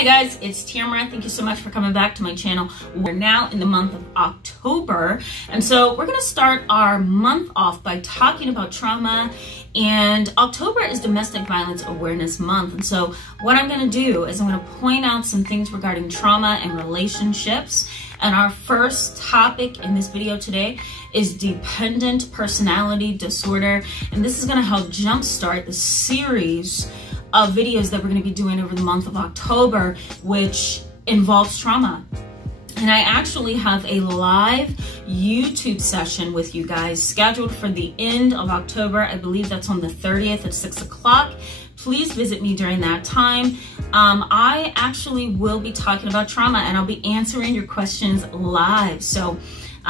Hi guys, it's Tamara. Thank you so much for coming back to my channel. We're now in the month of October, and so we're going to start our month off by talking about trauma. And October is Domestic Violence Awareness Month, and so what I'm going to do is I'm going to point out some things regarding trauma and relationships. And our first topic in this video today is dependent personality disorder, and this is going to help jumpstart the series of videos that we're going to be doing over the month of October, which involves trauma. And I actually have a live YouTube session with you guys scheduled for the end of October. I believe that's on the 30th at 6 o'clock. Please visit me during that time. I actually will be talking about trauma, and I'll be answering your questions live. So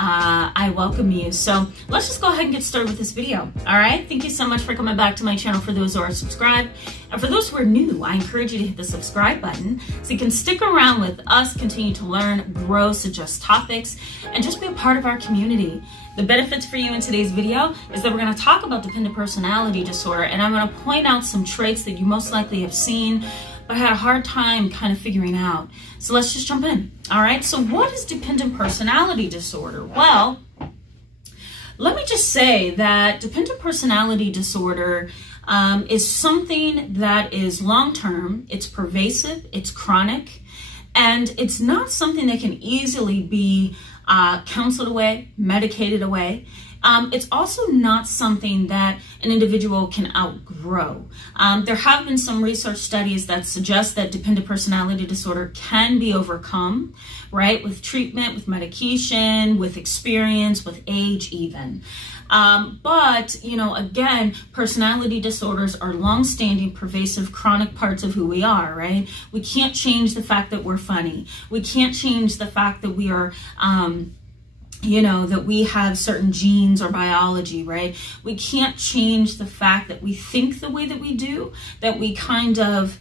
I welcome you. So let's just go ahead and get started with this video. All right. Thank you so much for coming back to my channel. For those who are subscribed, and for those who are new, I encourage you to hit the subscribe button so you can stick around with us, continue to learn, grow, suggest topics, and just be a part of our community. The benefits for you in today's video is that we're going to talk about dependent personality disorder, and I'm going to point out some traits that you most likely have seen but had a hard time kind of figuring out. So let's just jump in. All right. So what is dependent personality disorder? Well, let me just say that dependent personality disorder is something that is long-term, it's pervasive, it's chronic, and it's not something that can easily be counseled away, medicated away. It's also not something that an individual can outgrow. There have been some research studies that suggest that dependent personality disorder can be overcome, right, with treatment, with medication, with experience, with age even. But, you know, again, personality disorders are long-standing, pervasive, chronic parts of who we are, right? We can't change the fact that we're funny. We can't change the fact that we are, you know, that we have certain genes or biology, right? We can't change the fact that we think the way that we do, that we kind of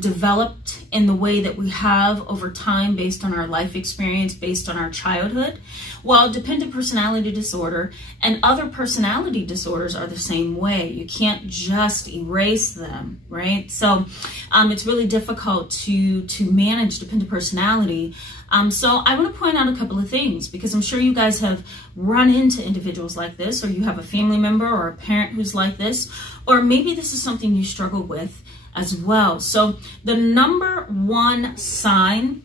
developed in the way that we have over time based on our life experience, based on our childhood. While dependent personality disorder and other personality disorders are the same way. You can't just erase them, right? So it's really difficult to manage dependent personality. So I want to point out a couple of things, because I'm sure you guys have run into individuals like this, or you have a family member or a parent who's like this, or maybe this is something you struggle with as well. So the number one sign,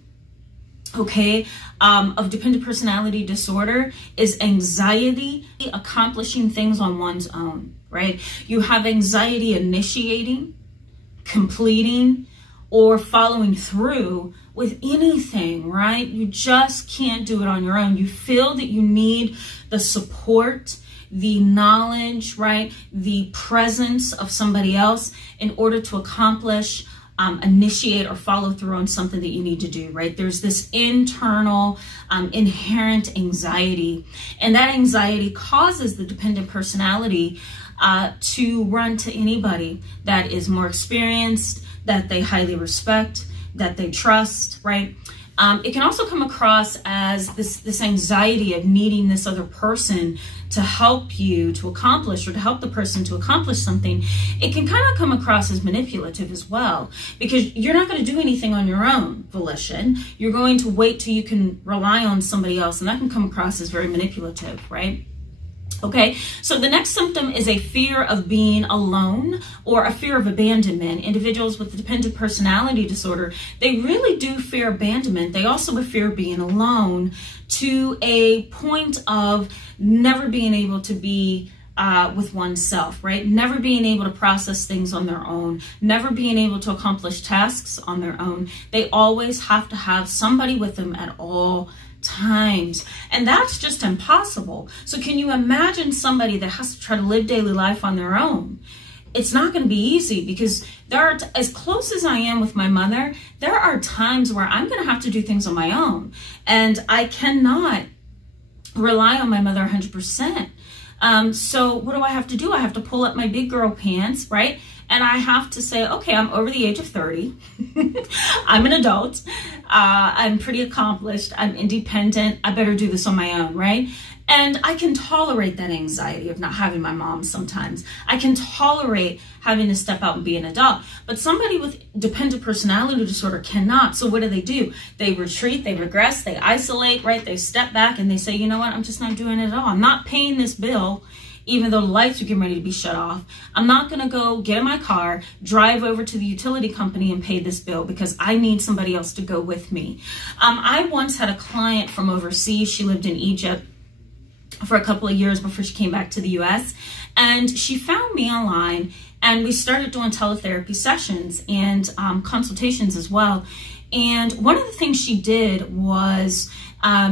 okay, of dependent personality disorder is anxiety accomplishing things on one's own, right? You have anxiety initiating, completing, or following through with anything, right? You just can't do it on your own. You feel that you need the support, the knowledge, right? The presence of somebody else in order to accomplish, initiate, or follow through on something that you need to do, right? There's this internal, inherent anxiety, and that anxiety causes the dependent personality to run to anybody that is more experienced, that they highly respect, that they trust, right? It can also come across as this anxiety of needing this other person to help you to accomplish, or to help the person to accomplish something. It can kind of come across as manipulative as well, because you're not going to do anything on your own volition. You're going to wait till you can rely on somebody else, and that can come across as very manipulative, right? Okay, so the next symptom is a fear of being alone, or a fear of abandonment. Individuals with dependent personality disorder, they really do fear abandonment. They also fear being alone, to a point of never being able to be with oneself, right? Never being able to process things on their own, never being able to accomplish tasks on their own. They always have to have somebody with them at all times, and that's just impossible. So can you imagine somebody that has to try to live daily life on their own? It's not going to be easy, because there are, as close as I am with my mother, there are times where I'm going to have to do things on my own, and I cannot rely on my mother 100%. So what do I have to do? I have to pull up my big girl pants, right? And I have to say, okay, I'm over the age of 30. I'm an adult. I'm pretty accomplished. I'm independent. I better do this on my own, right? And I can tolerate that anxiety of not having my mom sometimes. I can tolerate having to step out and be an adult. But somebody with dependent personality disorder cannot. So what do? They retreat, they regress, they isolate, right? They step back and they say, you know what? I'm just not doing it at all. I'm not paying this bill, even though the lights are getting ready to be shut off. I'm not gonna go get in my car, drive over to the utility company and pay this bill because I need somebody else to go with me. I once had a client from overseas. She lived in Egypt for a couple of years before she came back to the US. And she found me online and we started doing teletherapy sessions and consultations as well. And one of the things she did was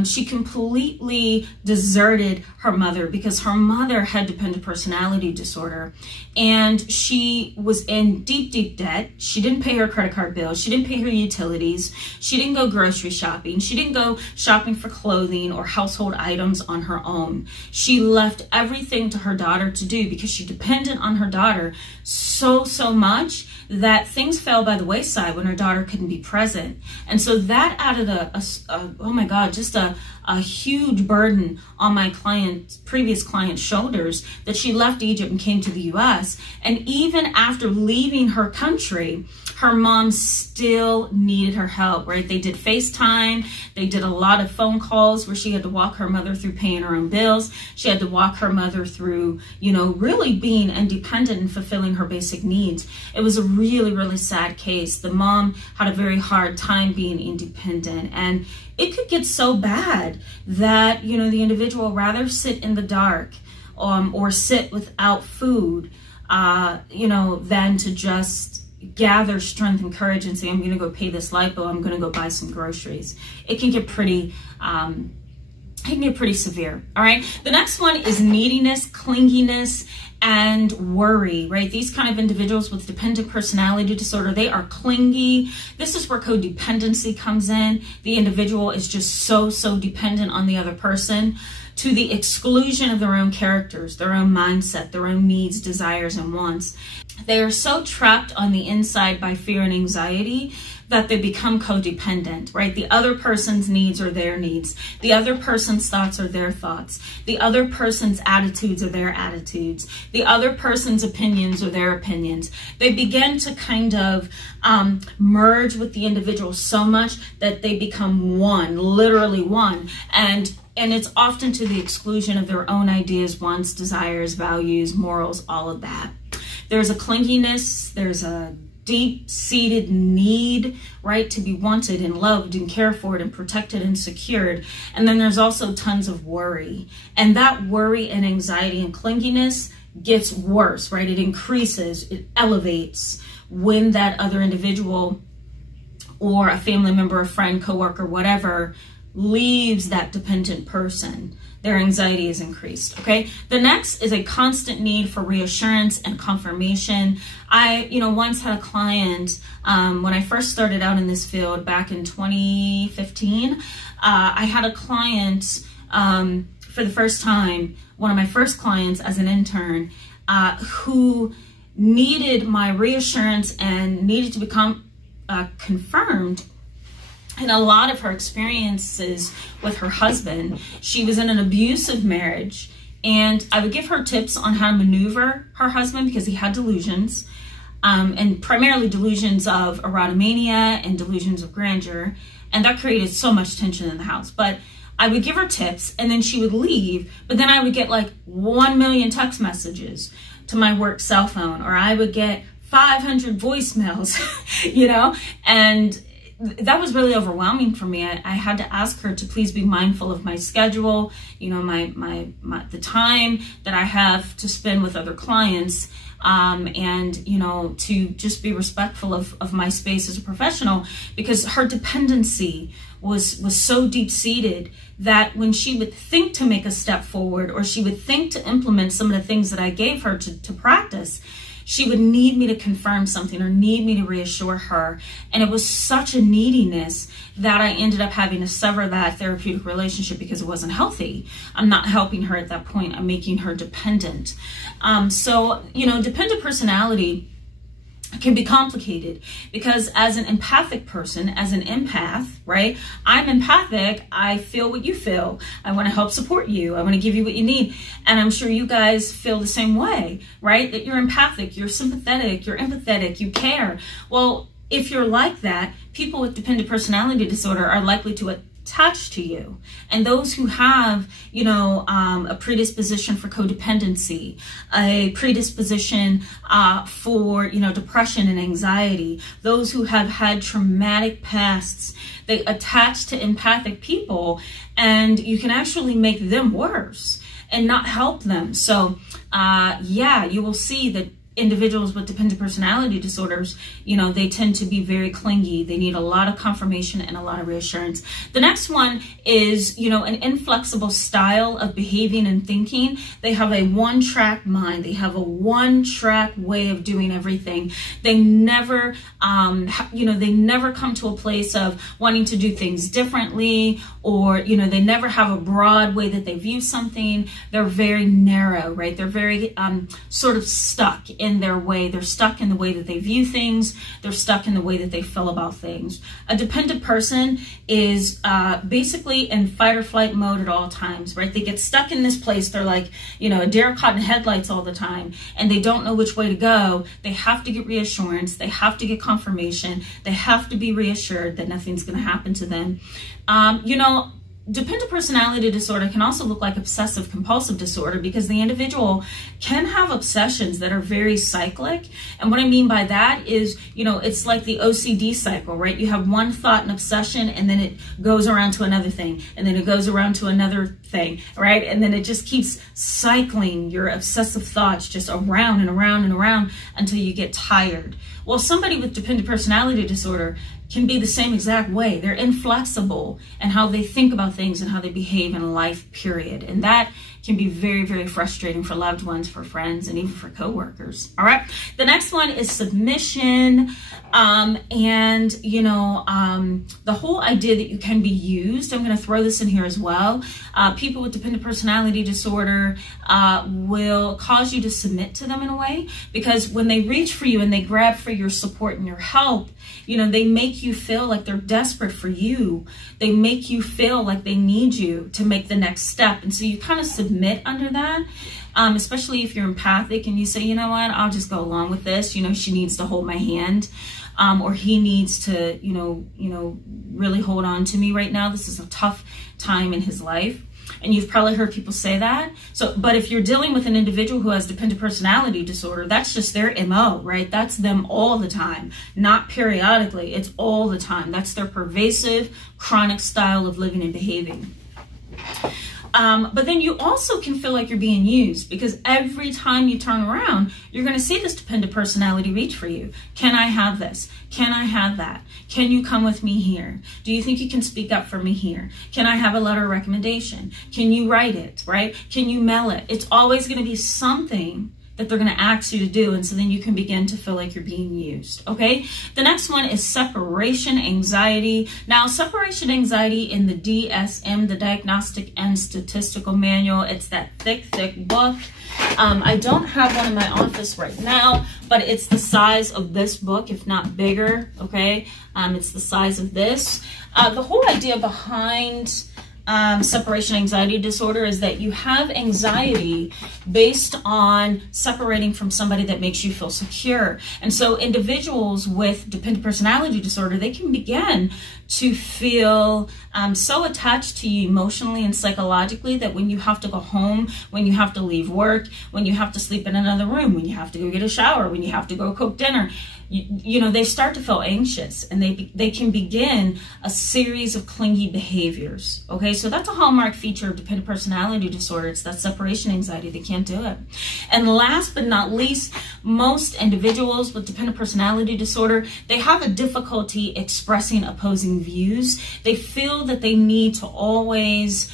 she completely deserted her mother because her mother had dependent personality disorder, and she was in deep, deep debt. She didn't pay her credit card bill. She didn't pay her utilities. She didn't go grocery shopping. She didn't go shopping for clothing or household items on her own. She left everything to her daughter to do because she depended on her daughter so much that things fell by the wayside when her daughter couldn't be present. And so that added oh my God, just a huge burden on my previous client's shoulders, that she left Egypt and came to the US. And even after leaving her country, her mom still needed her help, right? They did FaceTime. They did a lot of phone calls where she had to walk her mother through paying her own bills. She had to walk her mother through, you know, really being independent and fulfilling her basic needs. It was a really, really sad case. The mom had a very hard time being independent, and it could get so bad that, you know, the individual rather sit in the dark or sit without food, you know, than to just gather strength and courage and say, I'm going to go pay this light bill. I'm going to go buy some groceries. It can get pretty severe. All right. The next one is neediness, clinginess, and worry, right? These kind of individuals with dependent personality disorder, they are clingy. This is where codependency comes in. The individual is just so dependent on the other person to the exclusion of their own characters, their own mindset, their own needs, desires, and wants. They are so trapped on the inside by fear and anxiety that they become codependent, right? The other person's needs are their needs. The other person's thoughts are their thoughts. The other person's attitudes are their attitudes. The other person's opinions are their opinions. They begin to kind of merge with the individual so much that they become one, literally one. And it's often to the exclusion of their own ideas, wants, desires, values, morals, all of that. There's a clinginess, there's a deep-seated need, right, to be wanted and loved and cared for and protected and secured. And then there's also tons of worry. And that worry and anxiety and clinginess gets worse, right? It increases, it elevates when that other individual or a family member, a friend, coworker, whatever, leaves that dependent person. Their anxiety is increased, okay? The next is a constant need for reassurance and confirmation. I, once had a client, when I first started out in this field back in 2015, I had a client for the first time, one of my first clients as an intern, who needed my reassurance and needed to become confirmed. In a lot of her experiences with her husband, she was in an abusive marriage, and I would give her tips on how to maneuver her husband because he had delusions, and primarily delusions of erotomania and delusions of grandeur, and that created so much tension in the house. But I would give her tips, and then she would leave, but then I would get like 1 million text messages to my work cell phone, or I would get 500 voicemails, and that was really overwhelming for me. I had to ask her to please be mindful of my schedule, the time that I have to spend with other clients, and to just be respectful of my space as a professional, because her dependency was so deep-seated that when she would think to make a step forward, or she would think to implement some of the things that I gave her to practice, she would need me to confirm something or need me to reassure her. And it was such a neediness that I ended up having to sever that therapeutic relationship because it wasn't healthy. I'm not helping her at that point. I'm making her dependent. So, dependent personality can be complicated, because as an empathic person, as an empath, right? I'm empathic. I feel what you feel. I want to help support you. I want to give you what you need. And I'm sure you guys feel the same way, right? That you're empathic, you're sympathetic, you're empathetic, you care. Well, if you're like that, people with dependent personality disorder are likely to attach to you. And those who have, you know, a predisposition for codependency, a predisposition for, you know, depression and anxiety, those who have had traumatic pasts, they attach to empathic people, and you can actually make them worse and not help them. So, yeah, you will see that individuals with dependent personality disorders, you know, they tend to be very clingy. They need a lot of confirmation and a lot of reassurance. The next one is, you know, an inflexible style of behaving and thinking. They have a one-track mind. They have a one-track way of doing everything. They never, you know, they never come to a place of wanting to do things differently, or, you know, they never have a broad way that they view something. They're very narrow, right? They're very sort of stuck in their way. They're stuck in the way that they view things. They're stuck in the way that they feel about things. A dependent person is basically in fight or flight mode at all times, right? They get stuck in this place. They're like, you know, a deer caught in headlights all the time, and they don't know which way to go. They have to get reassurance. They have to get confirmation. They have to be reassured that nothing's going to happen to them. You know, dependent personality disorder can also look like obsessive compulsive disorder, because the individual can have obsessions that are very cyclic. And what I mean by that is, you know, it's like the OCD cycle, right? You have one thought and obsession, and then it goes around to another thing, and then it goes around to another thing, right? And then it just keeps cycling your obsessive thoughts just around and around and around until you get tired. Well, somebody with dependent personality disorder can be the same exact way. They're inflexible in how they think about things and how they behave in life, period. And that can be very, very frustrating for loved ones, for friends, and even for coworkers. All right. The next one is submission. And, you know, the whole idea that you can be used, I'm going to throw this in here as well. People with dependent personality disorder will cause you to submit to them in a way, because when they reach for you and they grab for your support and your help, you know, they make you feel like they're desperate for you. They make you feel like they need you to make the next step. And so you kind of submit under that, especially if you're empathic and you say, you know what, I'll just go along with this. You know, she needs to hold my hand, or he needs to, you know, really hold on to me right now. This is a tough time in his life. And you've probably heard people say that. So, but if you're dealing with an individual who has dependent personality disorder, that's just their MO, right? That's them all the time, not periodically. It's all the time. That's their pervasive, chronic style of living and behaving. But then you also can feel like you're being used, because every time you turn around, you're going to see this dependent personality reach for you. Can I have this? Can I have that? Can you come with me here? Do you think you can speak up for me here? Can I have a letter of recommendation? Can you write it, right? Can you mail it? It's always going to be something that they're going to ask you to do. And so then you can begin to feel like you're being used. Okay. The next one is separation anxiety. Now, separation anxiety in the DSM, the Diagnostic and Statistical Manual, it's that thick, thick book. I don't have one in my office right now, but it's the size of this book, if not bigger. Okay. It's the size of this. The whole idea behind separation anxiety disorder is that you have anxiety based on separating from somebody that makes you feel secure. And so individuals with dependent personality disorder, they can begin to feel so attached to you emotionally and psychologically that when you have to go home, when you have to leave work, when you have to sleep in another room, when you have to go get a shower, when you have to go cook dinner, you know, they start to feel anxious, and they can begin a series of clingy behaviors. Okay, so that's a hallmark feature of dependent personality disorder. It's that separation anxiety. They can't do it. And last but not least, most individuals with dependent personality disorder, they have a difficulty expressing opposing views. They feel that they need to always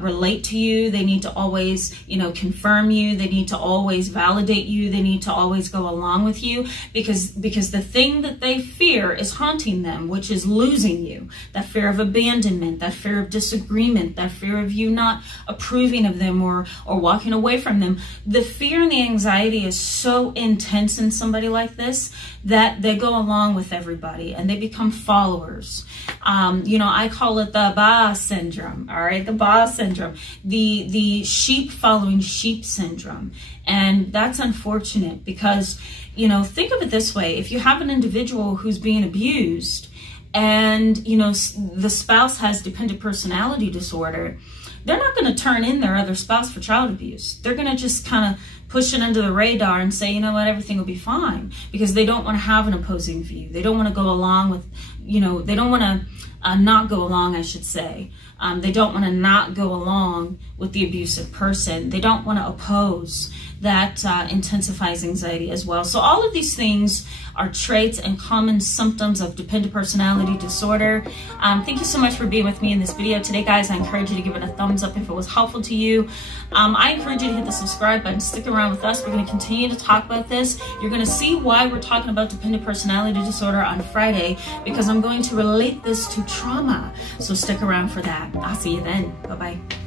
relate to you. They need to always, you know, confirm you. They need to always validate you. They need to always go along with you because the thing that they fear is haunting them, which is losing you. That fear of abandonment, that fear of disagreement, that fear of you not approving of them or walking away from them. The fear and the anxiety is so intense in somebody like this that they go along with everybody and they become followers. You know, I call it the Ba syndrome, all right? The Ba syndrome, the sheep following sheep syndrome. And that's unfortunate because, you know, think of it this way. If you have an individual who's being abused and, you know, the spouse has dependent personality disorder, they're not going to turn in their other spouse for child abuse. They're going to just kind of push it under the radar and say, you know what, everything will be fine, because they don't want to have an opposing view. They don't want to go along with, you know, they don't want to not go along, I should say. They don't want to not go along with the abusive person. They don't want to oppose. That intensifies anxiety as well. So all of these things are traits and common symptoms of dependent personality disorder. Thank you so much for being with me in this video today, guys. I encourage you to give it a thumbs up if it was helpful to you. I encourage you to hit the subscribe button. Stick around with us. We're going to continue to talk about this. You're going to see why we're talking about dependent personality disorder on Friday, because I'm going to relate this to trauma. So stick around for that. I'll see you then. Bye-bye.